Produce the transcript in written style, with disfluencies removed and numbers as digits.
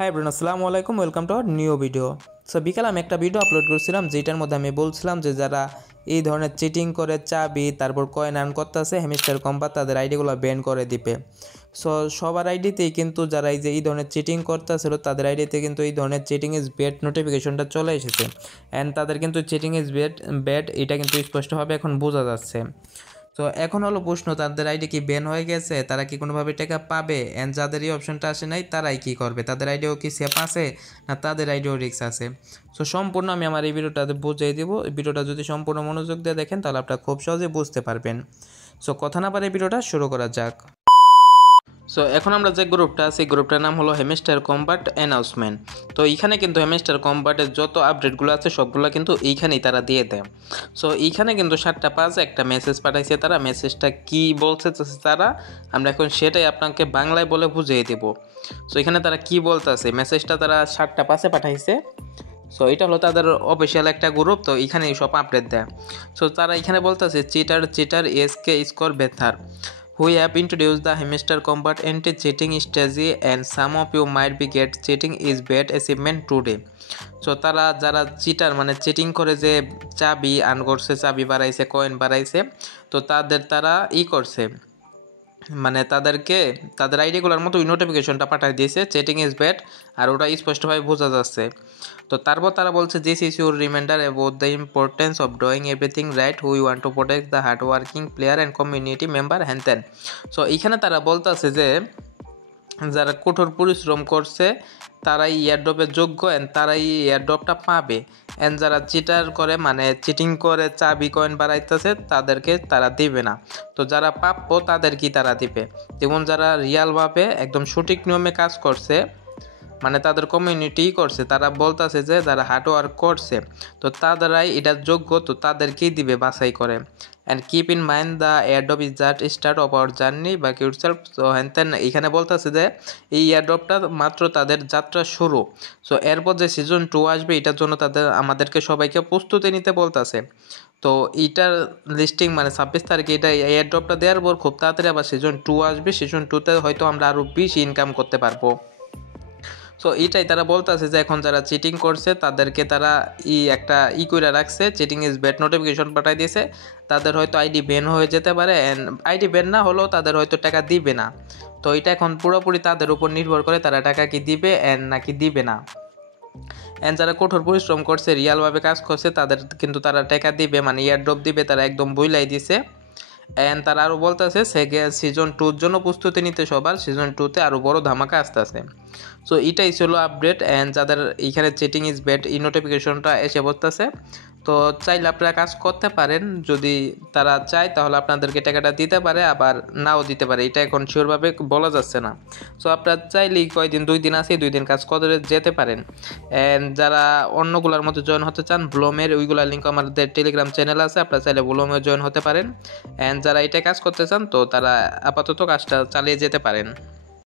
Hi everyone, আসসালামু আলাইকুম। Welcome to our new video. So বিকালে আমি একটা ভিডিও আপলোড করেছিলাম যেটার মধ্যে আমি বলছিলাম যে যারা এই ধরনের চিটিং করে চাবি তারপর কয়েন আর্ন করতেছে হ্যামস্টার কম্পাস তাদের আইডিগুলো ব্যান করে দিবে। সো সবার আইডিতেই কিন্তু যারা এই ধরনের চিটিং করতেছিল তাদের আইডিতে কিন্তু এই ধরনের চিটিং ইজ ব্যাড নোটিফিকেশনটা চলে এসেছে। অ্যান্ড তাদের কিন্তু চিটিং ইজ ব্যাড এটা কিন্তু স্পষ্টভাবে এখন বোঝা যাচ্ছে। তো এখন হলো প্রশ্ন, তাদের আইডি কি ব্যান হয়ে গেছে, তারা কি কোনোভাবে টাকা পাবে? অ্যান্ড যাদের এই অপশনটা আসে নাই তারাই কি করবে? তাদের আইডিও কি সেফ আছে না তাদের আইডিও রিস্ক আছে? সো সম্পূর্ণ আমি আমার এই ভিডিওটাতে বুঝিয়ে দিব। এই ভিডিওটা যদি সম্পূর্ণ মনোযোগ দিয়ে দেখেন তাহলে আপনারা খুব সহজে বুঝতে পারবেন। সো কথা না পারে ভিডিওটা শুরু করা যাক। সো এখন আমরা যে গ্রুপটা আছে এই গ্রুপটার নাম হলো হ্যামস্টার কম্বাট অ্যানাউন্সমেন্ট। তো এইখানে কিন্তু হ্যামস্টার কম্বাটের যত আপডেটগুলো আছে সবগুলো কিন্তু এইখানেই তারা দিয়ে দেয়। সো এইখানে কিন্তু 7:05 একটা মেসেজ পাঠাইছে তারা। মেসেজটা কি বলছে তারা আমরা এখন সেটাই আপনাকে বাংলায় বলে বুঝিয়ে দেব। সো এখানে তারা কি বলতেছে, মেসেজটা তারা 7:05 পাঠাইছে। সো এটা হলো তাদের অফিসিয়াল একটা গ্রুপ, তো এখানে সব আপডেট দেয়। সো তারা এখানে বলতেছে চিটার এসকে score better. We have introduced the Hemister Combat anti-cheating strategy and some of you might be get cheating is bad achievement today. So তারা যারা চিটার মানে চিটিং করে যে চাবি আর্ন করছে, চাবি বাড়াইছে, কয়েন বাড়াইছে, তো তারা করছে মানে তাদেরকে তাদের আইডিগুলোর মতো ওই নোটিফিকেশনটা পাঠিয়ে দিয়েছে চেটিং ইজ ব্যাড, আর ওটা স্পষ্টভাবে বোঝা যাচ্ছে। তো তারপর তারা বলছে this is your reminder about the importance of doing everything right, we want to protect the hard working player and community member হ্যান ত্যান। সো এইখানে তারা বলতেছে যে যারা কঠোর পরিশ্রম করছে তারাই এয়ারড্রপের যোগ্য অ্যান্ড তারাই এয়ারড্রপটা পাবে। অ্যান্ড যারা চিটার করে মানে চিটিং করে চাবি কয়েন বাড়াইতেছে তাদেরকে তারা দিবে না। তো যারা প্রাপ্য তাদেরকেই তারা দিবে। যেমন যারা রিয়ালভাবে একদম সঠিক নিয়মে কাজ করছে মানে তাদের কমিউনিটি করছে, তারা বলতেছে যে যারা হার্ডওয়ার্ক করছে তো তাদেরাই এটার যোগ্য, তো তাদেরকেই দিবে বাছাই করে। And keep in mind the airdrop is just start of our journey বা ইউরসেলফ। সো হ্যান এখানে বলতেছে যে এই এয়ারড্রপটা মাত্র তাদের যাত্রা শুরু। সো এরপর যে সিজন 2 আসবে এটার জন্য আমাদেরকে সবাইকে প্রস্তুতি নিতে বলতেছে। তো এইটার লিস্টিং মানে 26 তারিখে এটা এয়ারড্রপটা দেওয়ার পর খুব তাড়াতাড়ি আবার সিজন 2 আসবে। সিজন 2তে হয়তো আমরা আরও বেশি ইনকাম করতে পারবো। সো এইটাই তারা বলতেছে যে এখন যারা চিটিং করছে তাদেরকে তারা একটা করে রাখছে, চিটিং ইজ ব্যাড নোটিফিকেশন পাঠিয়ে দিয়েছে। তাদের হয়তো আইডি ব্যান হয়ে যেতে পারে, অ্যান্ড আইডি ব্যান না হলেও তাদের হয়তো টাকা দিবে না। তো এটা এখন পুরোপুরি তাদের উপর নির্ভর করে তারা টাকা কি দিবে অ্যান্ড নাকি দিবে না। অ্যান্ড যারা কঠোর পরিশ্রম করছে রিয়ালভাবে কাজ করছে তাদের কিন্তু তারা টাকা দিবে মানে ইয়ারড্রপ দিবে, তারা একদম বইলাই দিছে। অ্যান্ড তারা আরও বলতেছে সিজন 2-র জন্য প্রস্তুতি নিতে সবার, সিজন 2তে আরও বড় ধামাকা আসতেছে। সো এটাই ছিল আপডেট। অ্যান্ড যাদের এইখানে চিটিং ইজ ব্যাড এই নোটিফিকেশনটা এসে বসতেছে, তো চাইলে আপনারা কাজ করতে পারেন। যদি তারা চায় তাহলে আপনাদেরকে টাকাটা দিতে পারে, আবার নাও দিতে পারে, এটা এখন শিওরভাবে বলা যাচ্ছে না। সো আপনারা চাইলেই কয়দিন 2 দিন আছে 2 দিন কাজ করে যেতে পারেন। অ্যান্ড যারা অন্যগুলোর মধ্যে জয়েন হতে চান ব্লোমের ওইগুলোর লিঙ্ক আমাদের টেলিগ্রাম চ্যানেল আছে, আপনারা চাইলে ব্লোমে জয়েন হতে পারেন। অ্যান্ড যারা এটা কাজ করতে চান তো তারা আপাতত কাজটা চালিয়ে যেতে পারেন।